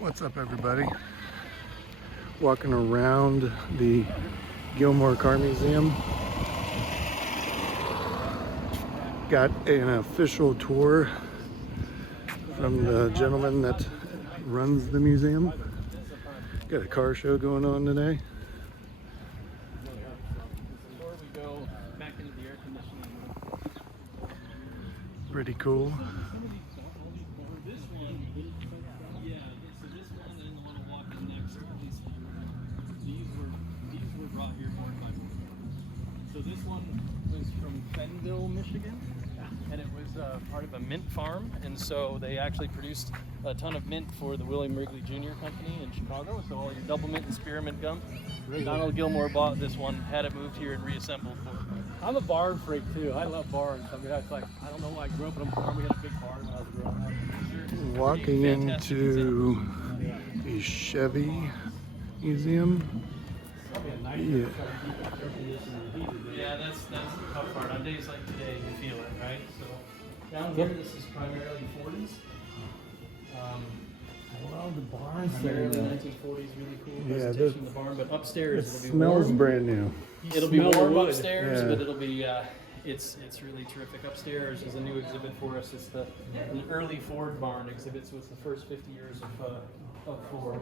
What's up, everybody? Walking around the Gilmore Car Museum. Got an official tour from the gentleman that runs the museum. Got a car show going on today. Pretty cool. So this one was from Fenville, Michigan, and it was part of a mint farm, and so they actually produced a ton of mint for the William Wrigley Jr. Company in Chicago, so all your double mint and spearmint gum. Really? Donald Gilmore bought this one, had it moved here and reassembled for him. I'm a barn freak too. I love barns. I mean, it's like, I don't know why I grew up in a farm. We had a big barn when I was growing up. Walking into the Chevy Museum. Yeah, that's the tough part. On days like today, you feel it, right? So down here, this is primarily 40s. I love the barns. Primarily 1940s, really cool presentation of the barn. But upstairs, It it'll be smells warm. brand new. It'll be warm wood. upstairs, Yeah. but it'll be it's really terrific. Upstairs is a new exhibit for us. It's the early Ford barn exhibit, so it's the first 50 years of Ford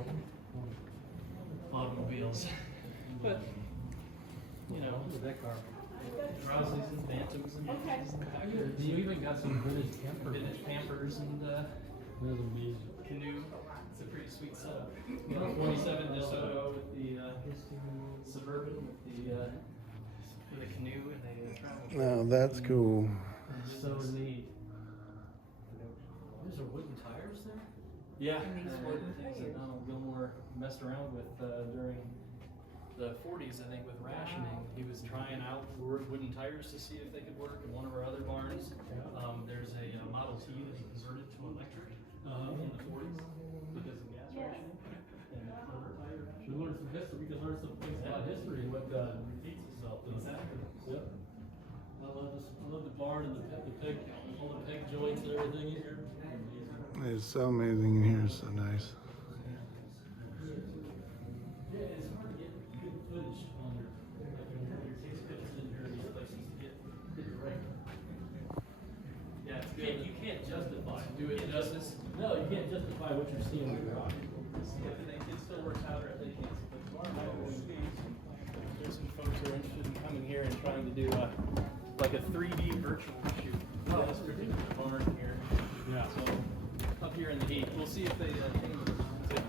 automobiles. But you know, That car. Rouseys and Bantams and Packards. You even got some vintage Pampers and That's amazing. Canoe. It's a pretty sweet setup. 27 DeSoto with the Suburban with a canoe and a travel. Oh, that's cool. So neat. These are wooden tires there? Yeah. Wooden things that Donald Gilmore messed around with during the 40s, I think, with rationing. He was trying out wooden tires to see if they could work in one of our other barns. There's a Model T that he converted to electric in the 40s because of gas rationing. And rubber tire. You learn some history. You can learn some things about history. What repeats itself. Exactly. Yep. I love this. I love the barn and the pig, all the pig joints and everything in here. Amazing. It's so amazing in here. It's so nice. Yeah, it's hard to get good footage on there. Like when you take pictures in here in these places to get it right. Yeah, it's You can't justify. do it justice. No, you can't justify what you're seeing with your eye. It still works out, or if they can't. There's some folks who are interested in coming here and trying to do like a 3D virtual shoot. Oh. This particular barn here. Yeah. So up here in the heat, we'll see if they change the design too.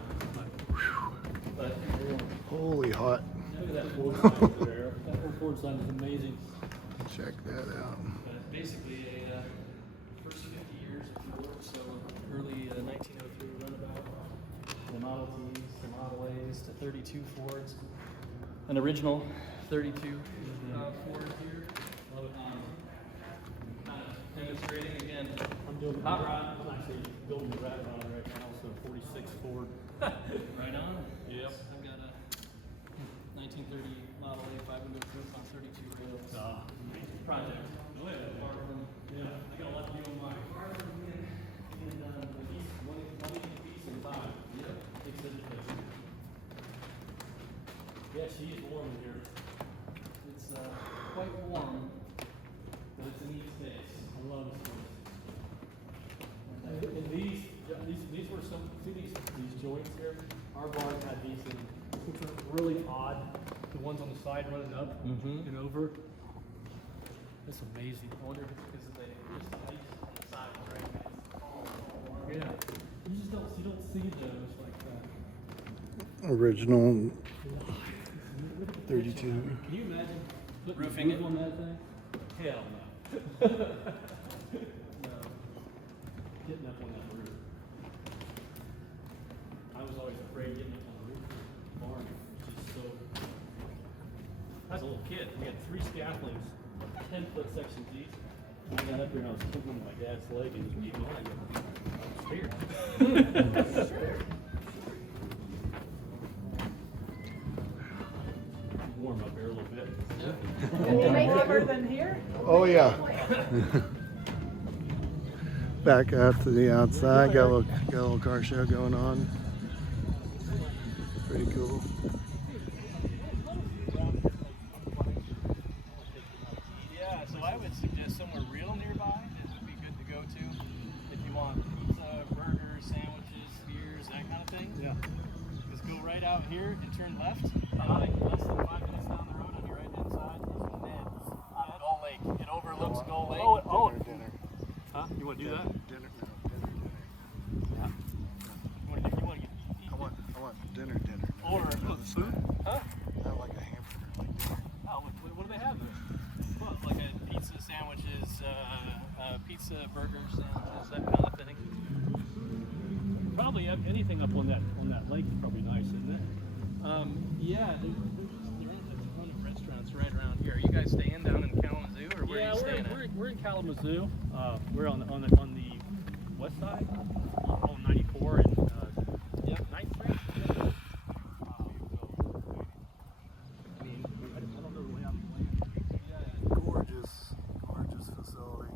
But Holy hot. Look at that Ford sign over there. That old Ford sign is amazing. Check that out. But basically a first 50 years of Ford, so early 1903 runabout. The Model Ts, the Model A's, to 32 Fords. An original 32 Ford here. Kind of demonstrating again. I'm doing Hot rod. I'm actually building the rat rod right now, so 46 Ford. Right on. Yep. I've got a 1930 Model A 5-window coupe on 32 rails. Project. Far from, Yeah, I got a lot to do on mine. and the piece, one inch piece and 5. Yep. Exhibit there. Yeah, she is warm in here. It's quite warm, but it's a neat space. I love this place. And these were some, see these joints here? Our barn had these in, which are really odd. The ones on the side running up and over. That's amazing. I wonder if it's because of just the height on the side, right? Yeah. You just don't see those like that. Original 32. Can you imagine putting Roofing a roof it? on that thing? Hell no. No. Getting up on that roof. I was always afraid getting up on the roof of the barn. It's just so. As a little kid, we had 3 scaffoldings, 10-foot sections each. And I got up here and I was kicking my dad's leg and he was behind me. I was scared. Warm up here a little bit. Can you make it warmer than here? Oh, yeah. Back out to the outside. Got a little car show going on. thing. Yeah. Just go right out here and turn left. And like less than 5 minutes down the road on your right hand side is Ned's on Gull Lake. It overlooks Gull Lake. Dinner. Huh? You want to do that? Dinner. Yeah. You want to get I want dinner. order food? Huh? Not like a hamburger, like dinner. Oh, what do they have there? Well, like a pizza sandwiches, pizza burger sandwiches, that kind of thing. Probably anything up on that lake is probably nice, isn't it? Yeah, there aren't a ton of restaurants right around here. Are you guys staying down in Kalamazoo, or where are you staying at? We're in Kalamazoo. We're on the west side, on 94 and 9th Street. I mean, I don't know the layout of the land. Gorgeous facility.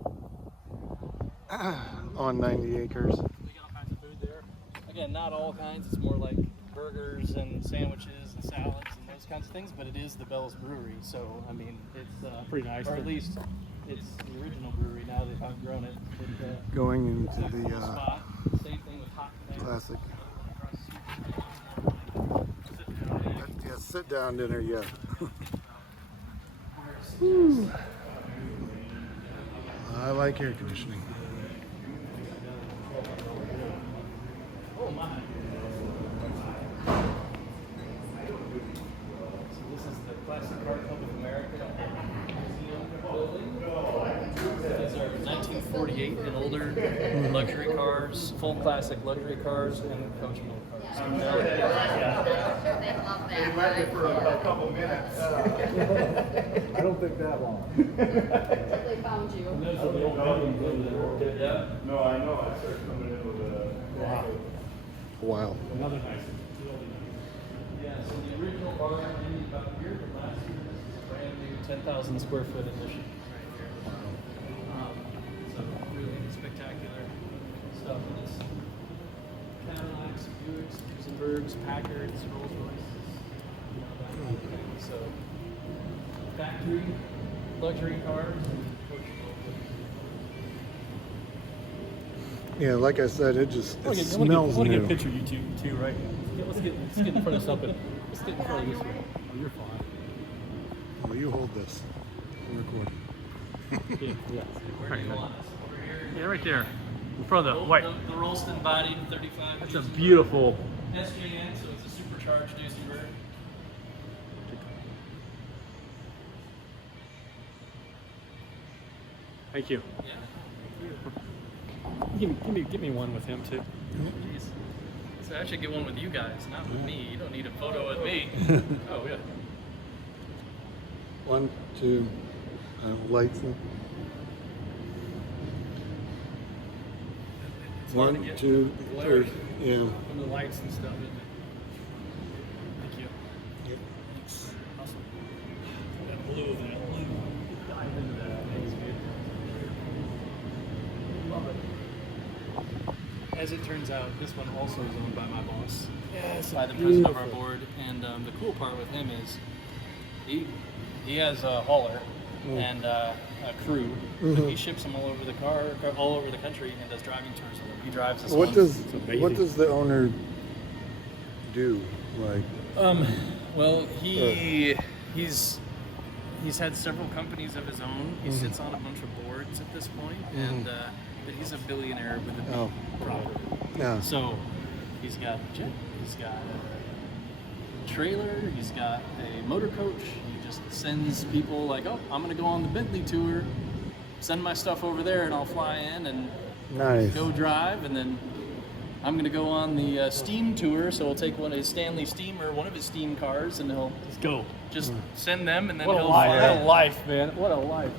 On 90 acres. They got all kinds of food there. Again, not all kinds. It's more like burgers and sandwiches and salads and those kinds of things. But it is the Bell's Brewery, so I mean, it's Pretty nice. or at least it's the original brewery. Now they've outgrown it. But, Going it's into a cool the spot. Same thing with hot potato. classic. Yeah, sit down dinner, yeah. Whew. I like air conditioning. Oh my. So this is the Classic Car Club of America Museum building. These are 1948 and older luxury cars, full classic luxury cars, and coach mill cars. They love that. For a couple minutes. I don't think that long. They found you. Yeah. No, I know. I started coming in with a. Wow. Another nice building. Yeah, so the original bar ended about here, but last year this is a brand new 10,000 square foot addition right here. So really spectacular stuff in this. Cadillacs, Buicks, Duesenbergs, Packards, Rolls Royces, that kind of thing. So factory, luxury cars, and Portugal. Yeah, like I said, it just I smells want to get a new. picture of you two, right? Let's get in front of something. Let's get in front of this one. Oh, you're fine. Well, you hold this. I'm recording. Yeah. Where do you want us? Over here? Yeah, right there. In front of the white. The Rolston bodied 35. That's a Duesenberg. beautiful. SJN, so it's a supercharged Duesenberg. Thank you. Yeah. Give me one with him too. Jeez. So I should get one with you guys, not with me. You don't need a photo with me. Oh yeah. 1, 2, lights up. It's hard to 1, get 2, glare 3. Yeah. from the lights and stuff, isn't it? Thank you. Yep. Thanks. Awesome. That blue. Dive into that. Thanks, man. Love it. As it turns out, this one also is owned by my boss. Yes. By the president of our board. And the cool part with him is he has a hauler and a crew. He ships them all over the country, and does driving tours with them. He drives this What one. does the owner do? Like, Well, he's had several companies of his own. He sits on a bunch of boards at this point, and but he's a billionaire with a big property. yeah. So he's got a jet, he's got a trailer, he's got a motor coach. He just sends people like, oh, I'm gonna go on the Bentley tour. Send my stuff over there, and I'll fly in and Nice. go drive, and then I'm gonna go on the steam tour. So we'll take one of his Stanley steamer, one of his steam cars, and he'll Let's go. just send them, and then What a he'll life. fly. What a life, man. What a life.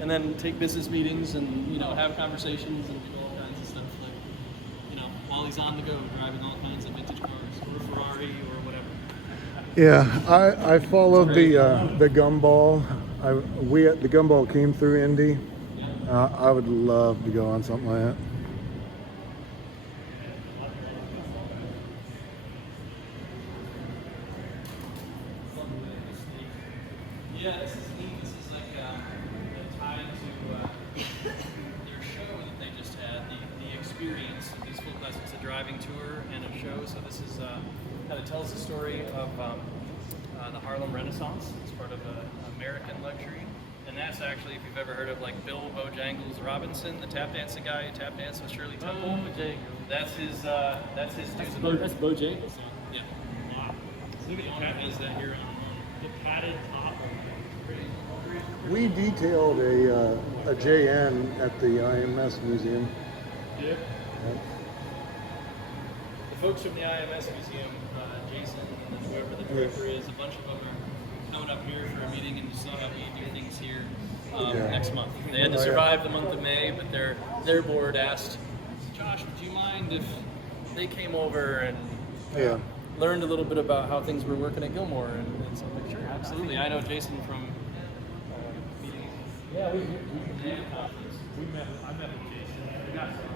And then take business meetings and have conversations and do all kinds of stuff, like while he's on the go driving all kinds of vintage cars or a Ferrari or whatever. Yeah, I followed the gumball. The gumball came through Indy. I would love to go on something like that. Yeah, this is neat. This is like tied to their show that they just had, the experience. These full classics, a driving tour and a show. So kind of tells the story of the Harlem Renaissance. It's part of American luxury. And that's actually, if you've ever heard of like Bill Bojangles Robinson, the tap dancing guy who tap danced with Shirley Temple. That's his student. That's Bojangles. Yeah. Wow. Look at the cat is that here on the padded top. We detailed a JN at the IMS museum. Yeah. The folks from the IMS Museum, Jason and whoever the director is, a bunch of them are coming up here for a meeting and to see how we do things here next month. They had to survive the month of May, but their board asked, Josh, would you mind if they came over and learned a little bit about how things were working at Gilmore? And so I'm like, sure, absolutely. I know Jason from meetings. Yeah, we conference. I met with Jason.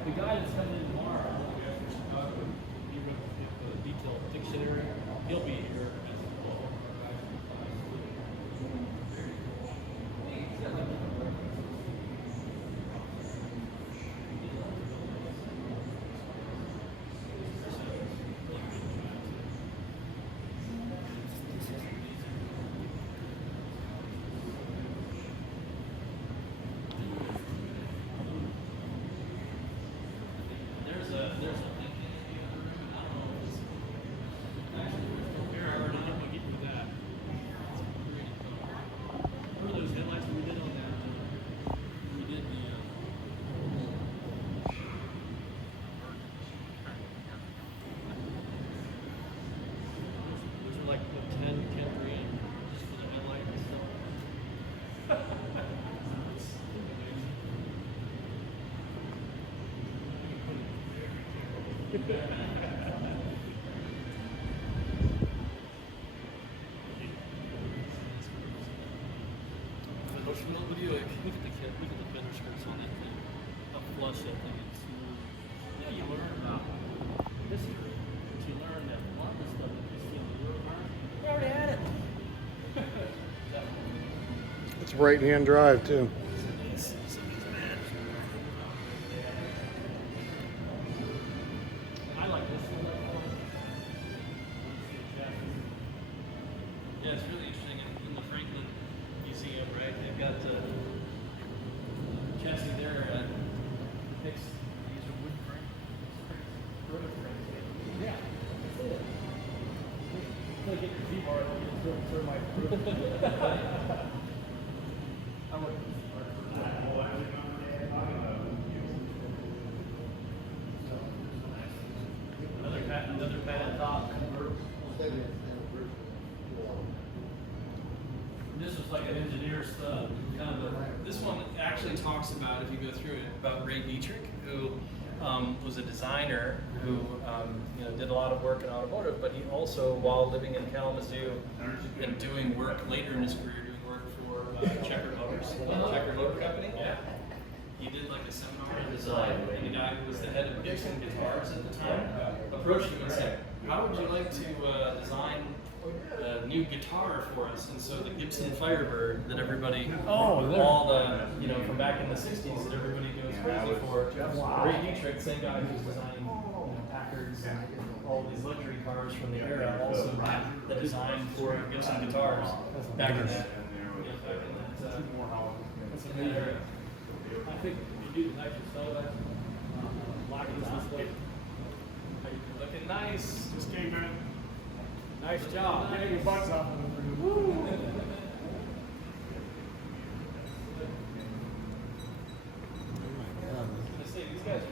The guy that's coming in tomorrow, after Chicago, he wrote the detailed dictionary. He'll be here as well. Look Look at the fender skirts on that thing. How flush that thing is. Yeah, you learn about history. But you learn that a lot of the stuff that you see on the road, we already had it. It's right-hand drive too. I like this one. Yeah, it's really interesting in the Franklin Museum, right? They've got chassis there depicts these are wood frames. Yeah. That's it. It's like getting your V-bar and throw my I work another pad top. This was like an engineer stuff. This one actually talks about, if you go through it, about Ray Dietrich, who was a designer who did a lot of work in automotive, but he also, while living in Kalamazoo and doing work later in his career, doing work for Checker Motors, Checker Motor Company. Yeah. He did like a seminar on design, and the guy who was the head of Gibson Guitars at the time approached him and said, how would you like to design a new guitar for us? And so the Gibson Firebird that everybody, all the, from back in the 60s that everybody goes crazy for, Ray Dietrich, same guy who's designing Packards and all these luxury cars from the era, also did the design for Gibson guitars back in that. That's in that era. I think if you do the nice yourself, locking this way. Looking nice. Just came in. Nice job. Getting your butts off. These guys are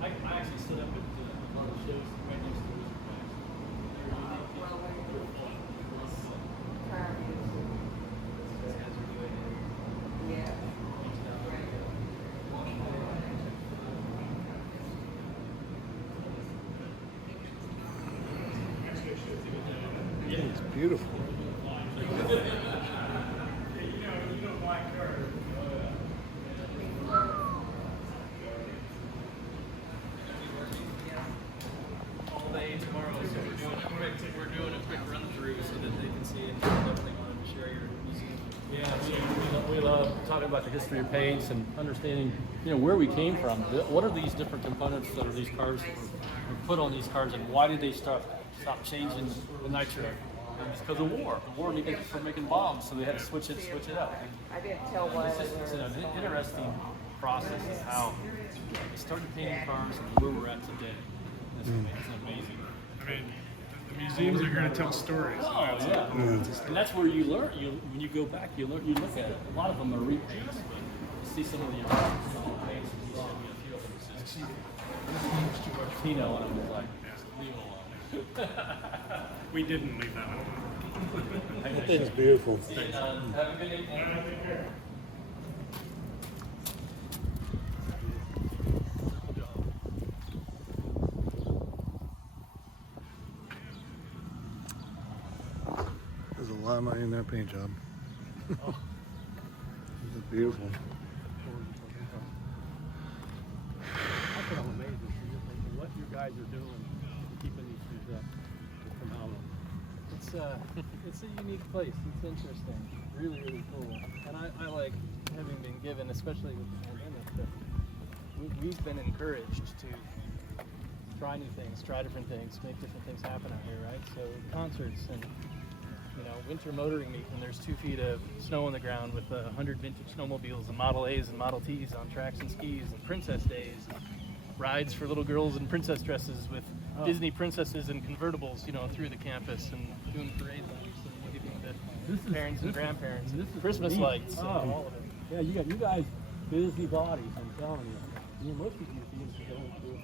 I actually stood up at one of the shows right next to this It's beautiful. all day tomorrow, so we're doing a quick run through so that they can see it. Definitely wanted to share your museum. Yeah, we love talking about the history of paints and understanding, where we came from. What are these different components that are these cars were put on these cars, and why did they stop changing the nitro? It's because of war. The war needed for making bombs, so they had to switch it up. I didn't tell why. It's an interesting process of how they started painting cars and where we're at today. It's amazing. I mean, the museums are going to tell stories. Oh yeah, and that's where you learn. When you go back, you learn. You look at it. A lot of them are repaints. You see some of the paints. You showed me a few of them. It's just, this is too much Tino, and I was like, leave it alone. We didn't leave that one. That thing's beautiful. Have a good evening. There's a lot of money in that paint job. It's beautiful. That's what I'm amazed at. What you guys are doing, keeping these things up, is phenomenal. It's a unique place. It's interesting. Really, really cool. And I like having been given, especially with the pandemic, that we've been encouraged to try new things, try different things, make different things happen out here, right? So concerts and winter motoring meet when there's 2 feet of snow on the ground with 100 vintage snowmobiles and Model A's and Model T's on tracks and skis, and princess days, and rides for little girls in princess dresses with Disney princesses and convertibles, through the campus, and doing parade lights and giving the parents and grandparents and Christmas lights and all of it. Yeah, you guys busy bodies. I'm telling you. Most of these museums don't do it.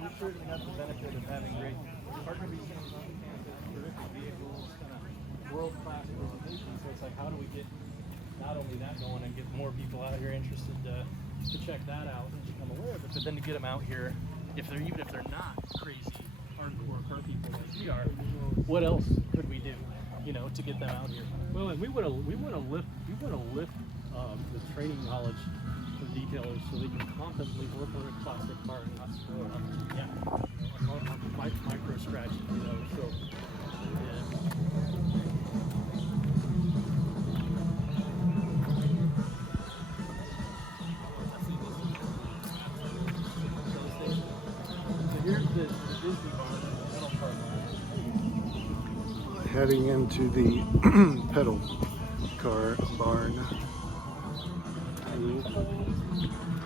We certainly have the benefit of having great partner museums on campus, terrific vehicles, kind of world-class presentation. So it's like, how do we get not only that going and get more people out here interested to check that out and become aware of it, but then to get them out here, even if they're not crazy hardcore car people like we are, what else could we do, to get them out here? Well, and we want to lift the training knowledge for detailers so they can confidently work on a classic car and not screw it up. Yeah, on micro scratch, So, So here's the Disney barn, the rental car barn. Heading into the pedal car barn.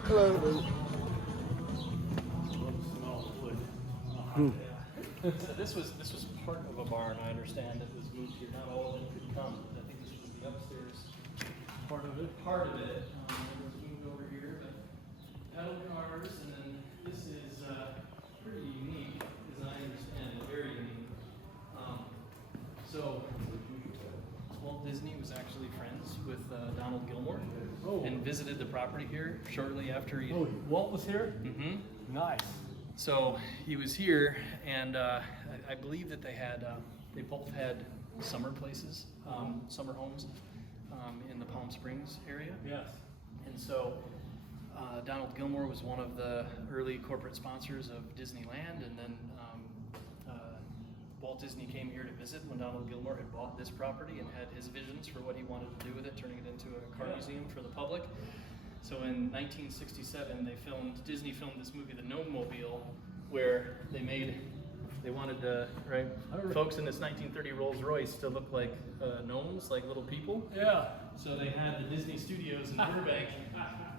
Hello. So this was part of a barn, I understand, that was moved here. Not all of it could come. I think this was the upstairs part of it. It was moved over here, but pedal cars, and then this is pretty unique, as I understand it, very unique. So Walt Disney was actually friends with Donald Gilmore and visited the property here shortly after he. Oh, Walt was here? Mm-hmm. Nice. So he was here, and I believe that they both had summer places, summer homes in the Palm Springs area. Yes. And so Donald Gilmore was one of the early corporate sponsors of Disneyland, and then Walt Disney came here to visit when Donald Gilmore had bought this property and had his visions for what he wanted to do with it, turning it into a car museum for the public. So in 1967, Disney filmed this movie, The Gnomemobile, where they wanted folks in this 1930 Rolls Royce to look like gnomes, like little people. Yeah. So they had the Disney Studios in Burbank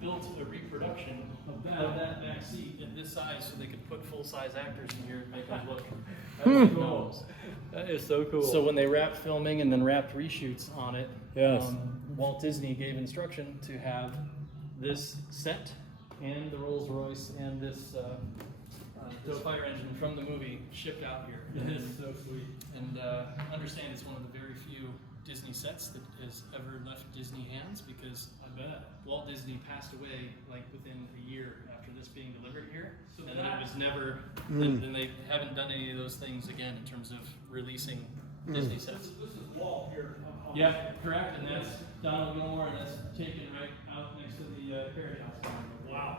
built a reproduction of that back seat at this size, so they could put full-size actors in here and make them look like gnomes. That is so cool. So when they wrapped filming and then wrapped reshoots on it, Yes. Walt Disney gave instruction to have this set and the Rolls Royce and this tow fire engine from the movie shipped out here. That is so sweet. And understand it's one of the very few Disney sets that has ever left Disney hands, because I bet Walt Disney passed away like within a year after this being delivered here, and then it was never. Then they haven't done any of those things again in terms of releasing Disney sets. Yeah, correct, and that's Donald Gilmore, and that's taken right out next to the Carriage House. Wow.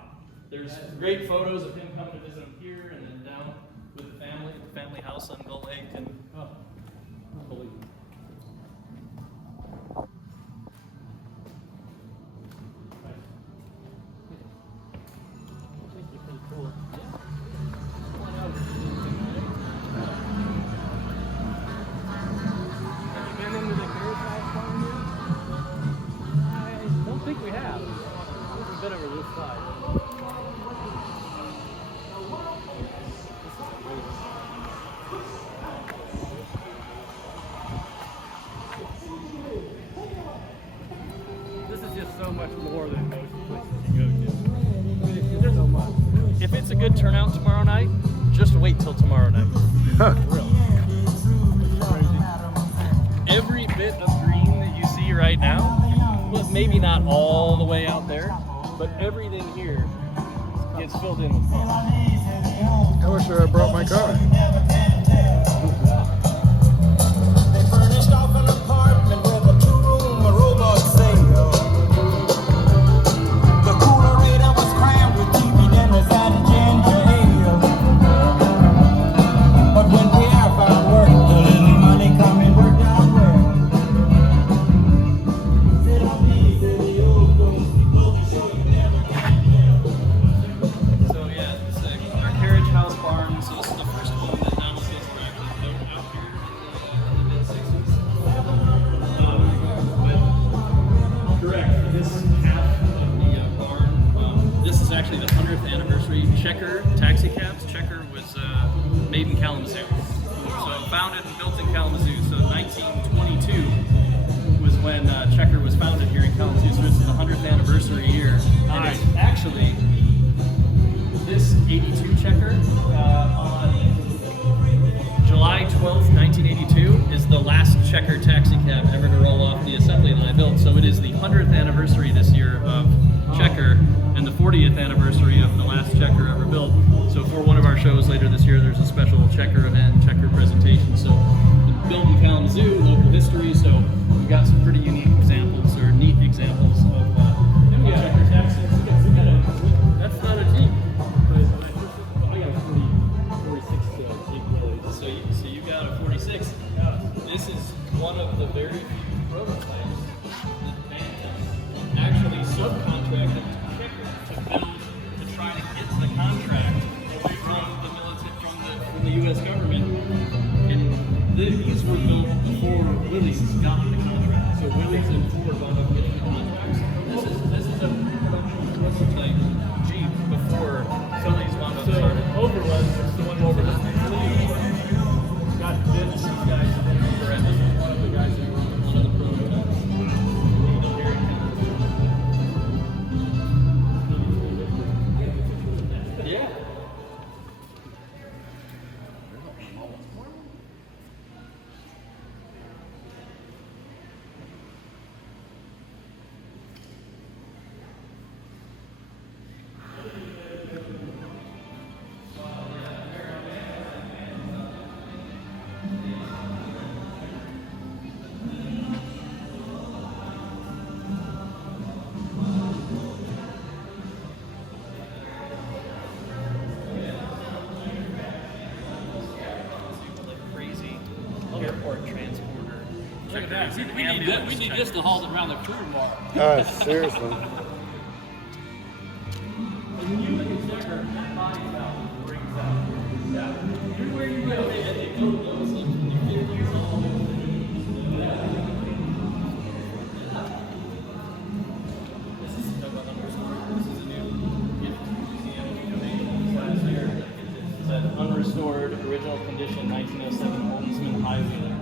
There's great photos of him coming to visit him here, and then down with the family house on Gull Lake, and unbelievable. I think they're pretty cool. Have you been into the Carriage House farm yet? I don't think we have. We've been over this side. This is just so much more than most places you go to. There's so much. If it's a good turnout tomorrow night, just wait till tomorrow night. Every bit of green that you see right now, well, maybe not all the way out there, but everything here gets filled in with fun. I wish I brought my car. They furnished off an apartment with a two-room robot sale. The coolerator was crammed with TV dinners and ginger ale. But when Pierre found work, the little money coming worked out well. Said I'll be, said the old folks, go to show you never can tell. So yeah, it's our Carriage House barn. So this is the first one that Donald Gilmore actually built out here in the mid-60s. But correct, this half of the barn, this is actually the 100th anniversary. Checker taxi cabs. Checker was made in Kalamazoo. So founded and built in Kalamazoo. So 1922 was when Checker was founded here in Kalamazoo. So this is the 100th anniversary year. And it's actually this 82 Checker on July 12th, 1982 is the last Checker taxi cab ever to roll off the assembly line built. So it is the 100th anniversary this year of Checker and the 40th anniversary of the last Checker ever built. So for one of our shows later this year, there's a special Checker event, Checker presentation. So it's built in Kalamazoo, local history. So we've got some pretty unique examples or neat examples of Checker taxis. That's not a Jeep. I got a 46 Jeep Willys. So you got a 46. This is one of the very few prototypes that Bantam actually subcontracted to Checker to build to try to get the contract from the military, from the U.S. government. And these were built before Willys got the contract. So Willys and Ford wound up getting the contracts. This is a prototype Jeep before Willys wound up started. Overland is the one over the got this guys. Correct. This is one of the guys that were on one of the prototypes. Yeah. Crazy airport transporter. Look at that. We need this to haul it around the crew tomorrow. Seriously. When you look at Checker, that body's out, brings out. Yeah. Everywhere you go, they go those like 50 years old. This is a new gift museum donation class here. It's an unrestored, original condition 1907 Oldsman High Wheeler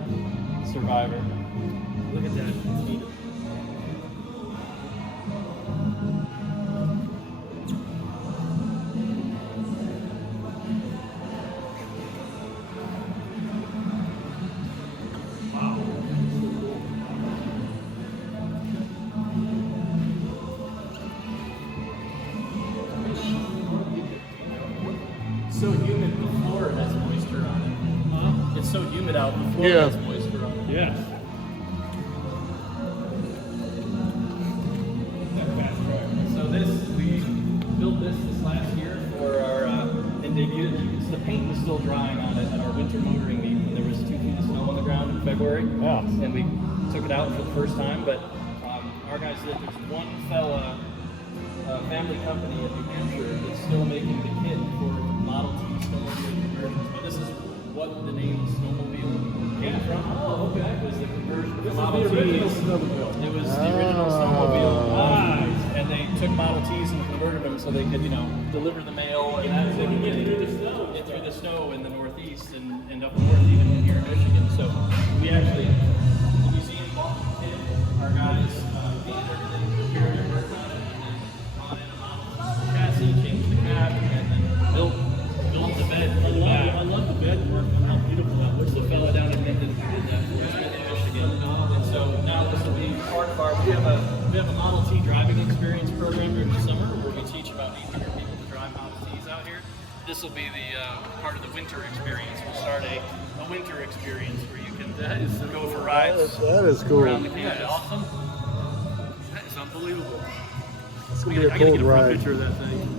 survivor. Look at that. So humid, the floor has moisture on it. It's so humid out, the floor Yeah. has moisture Yes. So we built this last year for our and debuted. The paint was still drying on it at our winter motoring meet when there was 2 feet of snow on the ground in February. Yeah. And we took it out for the first time, but our guys said there's one fella, family company in New Hampshire that's still making the kit for Model T snowmobile conversions. But this is what the name snowmobile came from. Oh, okay. It was the conversion from Model T. It was the original snowmobile. And they took Model Ts and converted them so they could, deliver the mail and that they could get through the snow in the Northeast and up north, even here in Michigan. So we actually, the museum bought the kit. Our guys painted everything, prepared it, worked on it, and then brought in a Model chassis, changed the cab, and then built the bed for the back. I love the bed work and how beautiful that looks. The fella down in Minden who did that for us in Michigan. And so now this will be part of our, we have a Model T driving experience program during the summer where we teach about 800 people to drive Model Ts out here. This will be the part of the winter experience. We'll start a winter experience where you can go for rides That is cool. around the campus. Awesome. That is unbelievable. It's gonna be a I gotta cold get a front ride. picture of that thing.